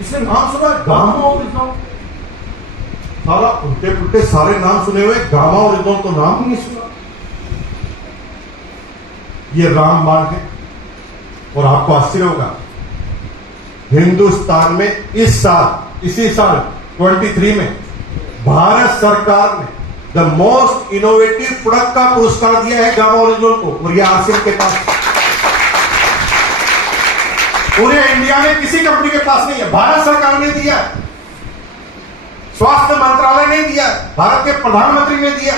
इसने नाम सुना है गामा ओरिजिनल? सारा उल्टे पुल्टे सारे नाम सुने हुए, गामा ओरिजिनल तो नाम ही नहीं सुना। ये रामबाण है। और आपको आश्चर्य होगा, हिंदुस्तान में इस साल, इसी साल 23 में भारत सरकार ने द मोस्ट इनोवेटिव प्रोडक्ट का पुरस्कार दिया है गामा ओरिजिनल को, और ये आरसीएम के पास। पूरे इंडिया में किसी कंपनी के पास नहीं है, भारत सरकार ने दिया, स्वास्थ्य मंत्रालय ने दिया, भारत के प्रधानमंत्री ने दिया।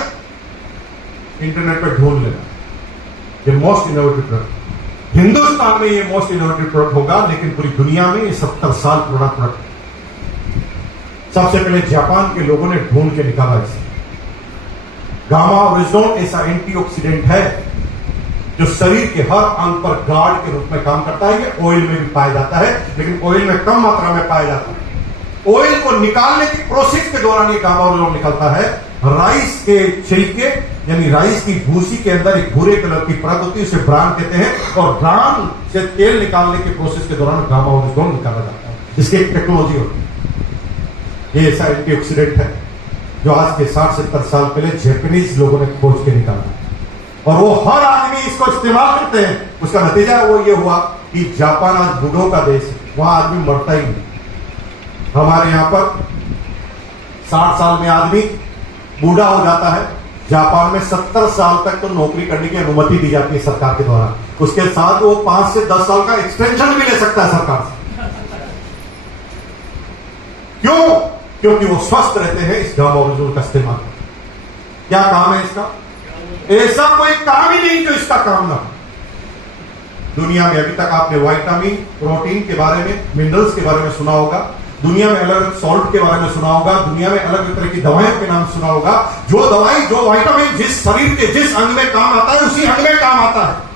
इंटरनेट पर ढूंढ लेना, ये मोस्ट इनोवेटिव प्रोडक्ट। हिंदुस्तान में ये मोस्ट इनोवेटिव प्रोडक्ट होगा, लेकिन पूरी दुनिया में ये 70 साल पुराना प्रोडक्ट। सबसे पहले जापान के लोगों ने ढूंढ के निकाला इसे। गामा ओरिजिनल ऐसा एंटीऑक्सीडेंट है जो शरीर के हर अंग पर गार्ड के रूप में काम करता है। ये ऑयल में भी पाया जाता है, लेकिन ऑयल में कम मात्रा में पाया जाता है। ऑयल को निकालने की प्रोसेस के दौरान ये गामा ओरिजिनल निकलता है। राइस के छिलके यानी राइस की भूसी के अंदर एक भूरे कलर की परत होती है, उसे ब्रान कहते हैं, और ब्रान से तेल निकालने के प्रोसेस के दौरान गामा ओरिजिनल निकाला जाता है। इसकी एक टेक्नोलॉजी होती है। ये ऐसा एंटीऑक्सीडेंट है जो आज के 60-70 साल पहले जापानीज लोगों ने खोज के निकाला, और वो हर आदमी इसको इस्तेमाल करते हैं। उसका नतीजा वो ये हुआ कि जापान आज बूढ़ों का देश है, वहां आदमी मरता ही नहीं। हमारे यहां पर 60 साल में आदमी बूढ़ा हो जाता है, जापान में 70 साल तक तो नौकरी करने की अनुमति दी जाती है सरकार के द्वारा। उसके साथ वो 5 से 10 साल का एक्सटेंशन भी ले सकता है सरकार से। क्यों? क्योंकि वो स्वस्थ रहते हैं इस गामा ओरिजिनल का इस्तेमाल। क्या काम है इसका? ऐसा कोई काम ही नहीं जो इसका काम ना हो। दुनिया में अभी तक आपने विटामिन, प्रोटीन के बारे में, मिनरल्स के बारे में सुना होगा, दुनिया में अलग अलग सॉल्ट के बारे में सुना होगा, दुनिया में अलग अलग तरह की दवाइयों के नाम सुना होगा। जो दवाई, जो विटामिन जिस शरीर के जिस अंग में काम आता है, उसी अंग में काम आता है।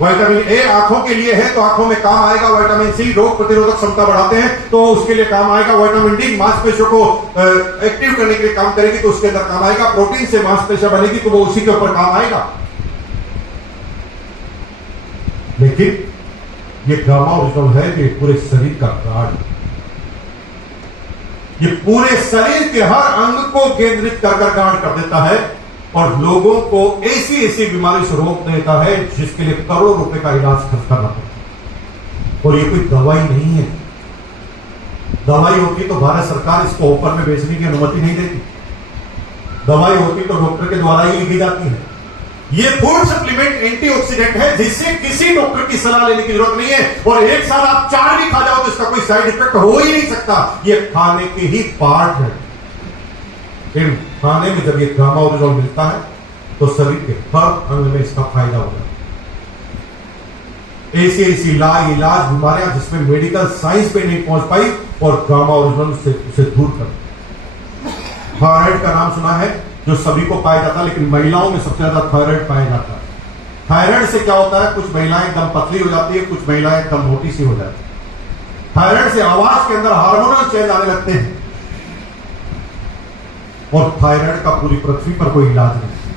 विटामिन ए आंखों के लिए है तो आंखों में काम आएगा, विटामिन सी रोग प्रतिरोधक क्षमता बढ़ाते हैं तो उसके लिए काम आएगा, विटामिन डी मांसपेशियों को एक्टिव करने के लिए काम करेगी तो उसके अंदर काम आएगा, प्रोटीन से मांसपेशियां बनेगी तो वो उसी के ऊपर काम आएगा। लेकिन ये गामा ओरिजिनल है कि पूरे शरीर का गार्ड, ये पूरे शरीर के हर अंग को केंद्रित कर गार्ड कर देता है, और लोगों को ऐसी ऐसी बीमारी से रोक देता है जिसके लिए करोड़ों रुपए का इलाज खर्च करना पड़ता है। और ये कोई दवाई नहीं है। दवाई होती तो भारत सरकार इसको ओपन में बेचने की अनुमति नहीं देती। दवाई होती तो डॉक्टर के द्वारा ही लिखी जाती है। ये फूड सप्लीमेंट एंटीऑक्सीडेंट है जिससे किसी डॉक्टर की सलाह लेने की जरूरत नहीं है, और एक साल आप 4 भी खा जाओ तो इसका कोई साइड इफेक्ट हो ही नहीं सकता। ये खाने के ही पार्ट है। लेकिन खाने में जब ये गामा ओरिजिनल मिलता है तो शरीर के हर अंग में इसका फायदा होता है। ऐसी ऐसी लाइलाज बीमारियां जिसमें मेडिकल साइंस पे नहीं पहुंच पाई, और गामा ओरिजिनल से उसे दूर कर। थायराइड का नाम सुना है, जो सभी को पाया जाता है, लेकिन महिलाओं में सबसे ज्यादा थायराइड पाया जाता है। थायराइड से क्या होता है? कुछ महिलाएं एकदम पतली हो जाती है, कुछ महिलाएं एकदम मोटी सी हो जाती है। थायराइड से आवाज के अंदर हार्मोनल चेंज आने लगते हैं, और थायराइड का पूरी पृथ्वी पर कोई इलाज नहीं।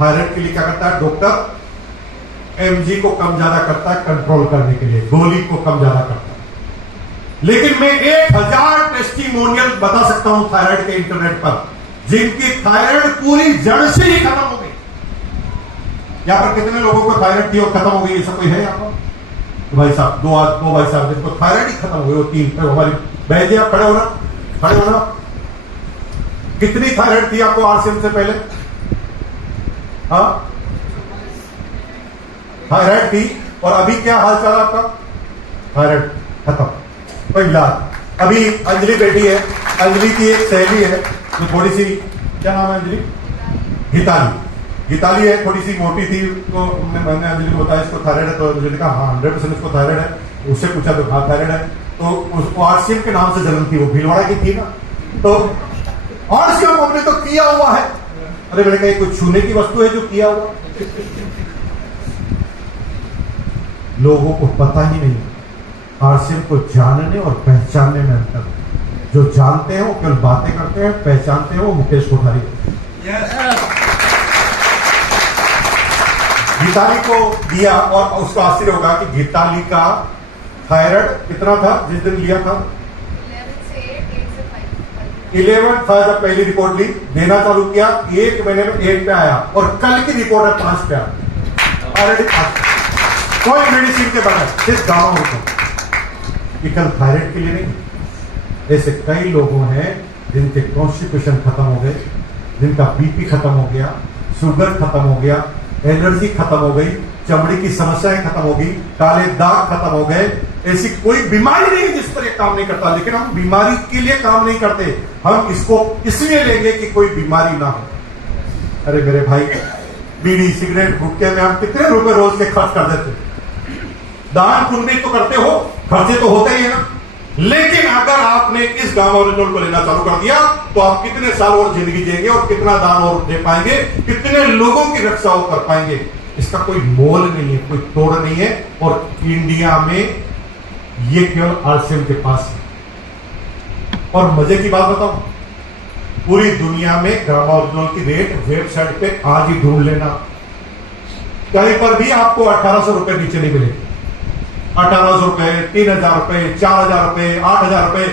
थायराइड के लिए क्या करता है डॉक्टर? एमजी को कम ज्यादा करता है कंट्रोल करने के लिए, गोली को कम ज्यादा करता है। लेकिन मैं 1000 टेस्टिमोनियल बता सकता हूं थायराइड के इंटरनेट पर, जिनकी थायराइड पूरी जड़ से ही खत्म हो गई। यहां पर कितने लोगों को थायराइड थी और खत्म हो गई? ऐसा कोई है यहां पर? तो भाई साहब, दो भाई साहब जिनको थायराइड ही खत्म हो गई, वो 3। हमारी बहन जी आप खड़े होना, खड़े होना। कितनी थायराइड थी आपको आरसीएम से पहले? हाँ, थायराइड थी, और अभी क्या हाल चाल आपका? थायराइड खत्म, कोई इलाज। अभी अंजलि बैठी है, अंजलि की एक सहेली है जो थोड़ी सी, क्या नाम है अंजलि? गीताली है, थोड़ी सी मोटी थी, तो मैंने अंजलि को बताया इसको थायराइड है, तो मुझे कहा हाँ 100% इसको थायराइड है। उससे पूछा तो हाँ थायराइड है, तो उसको आरसीएम के नाम से जन्म थी, वो भीलवाड़ा की थी ना, तो आरसीएम हमने तो किया हुआ है। अरे मैंने कहा कुछ छूने की वस्तु है जो किया हुआ? लोगों को पता ही नहीं आरसीएम को जानने और पहचानने में अंतर। जो जानते हैं वो केवल बातें करते हैं, पहचानते हैं वो मुकेश कोठारी। गीताली को दिया, और उसको आश्चर्य होगा कि गीताली का थायराइड कितना था जिस दिन लिया था? 11 से 8 से 5 11 था जब पहली रिपोर्ट ली, देना चालू किया, 1 महीने में 8 पे आया और कल की रिपोर्ट है 5 पे आया, ऑलरेडी 5। कोई मेडिसिन के बगैर सिर्फ गाँव होता, कल थायराइड के लिए नहीं। ऐसे कई लोगों हैं जिनके कॉन्स्टिपेशन खत्म हो गए, जिनका बीपी खत्म हो गया, शुगर खत्म हो गया, एलर्जी खत्म हो गई, चमड़ी की समस्याएं खत्म हो गई, काले दाग खत्म हो गए। ऐसी कोई बीमारी नहीं जिस पर ये काम नहीं करता, लेकिन हम बीमारी के लिए काम नहीं करते, हम इसको इसलिए लेंगे कि कोई बीमारी ना हो। अरे मेरे भाई, बीड़ी सिगरेट गुटखे में हम कितने रुपए रोज के खर्च कर देते, दान पुण्य तो करते हो, खर्चे तो होते ही है ना। लेकिन अगर आपने इस गांव ओरिजिनल को लेना चालू कर दिया तो आप कितने साल और जिंदगी जिएंगे और कितना दान और दे पाएंगे, कितने लोगों की रक्षा और कर पाएंगे, इसका कोई मोल नहीं है, कोई तोड़ नहीं है। और इंडिया में ये केवल आरसीएम के पास है। और मजे की बात बताऊं, पूरी दुनिया में ग्राम ओरिजिनल की रेट वेबसाइट पे आज ही ढूंढ लेना, कहीं पर भी आपको 1800 रुपए नीचे नहीं मिलेगी। 1800 रुपए, 3000 रुपए, 4000 रुपए, 8000 रुपए,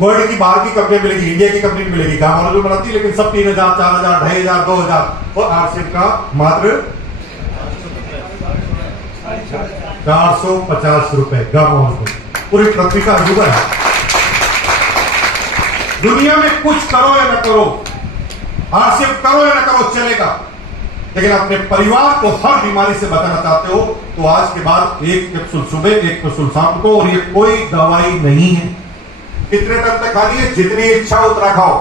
वर्ल्ड की बाहर की कंपनी मिलेगी, इंडिया की कंपनी मिलेगी, गांव वालों बनाती है, लेकिन सब 3000, 4000, 2500, 2000 और आरसीएम का मात्र 450 रुपए गांव वालों। पूरी पृथ्वी का अजूबा है। दुनिया में कुछ करो या ना करो, आरसीएम करो या ना करो, चलेगा, लेकिन अपने परिवार को हर बीमारी से बचाना चाहते हो तो आज के बाद 1 कैप्सूल सुबह, 1 कैप्सूल शाम को, और ये कोई दवाई नहीं है। कितने टाइम तक खानी है? जितनी इच्छा उतना खाओ,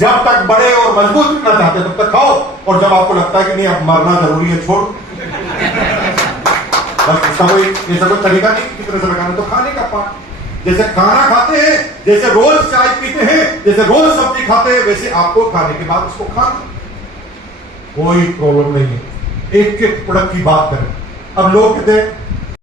जब तक बड़े और मजबूत दिखना चाहते तब तक खाओ, और जब आपको लगता है कि नहीं अब मरना जरूरी है, छोड़। इसका कोई ऐसा कोई तरीका नहीं कितने समय खाना, तो खाने का पाठ। जैसे खाना खाते हैं, जैसे रोज चाय पीते हैं, जैसे रोज सब्जी खाते हैं, वैसे आपको खाने के बाद इसको खाना, कोई प्रॉब्लम नहीं है। एक एक प्रोडक्ट की बात करें। अब लोग कहते हैं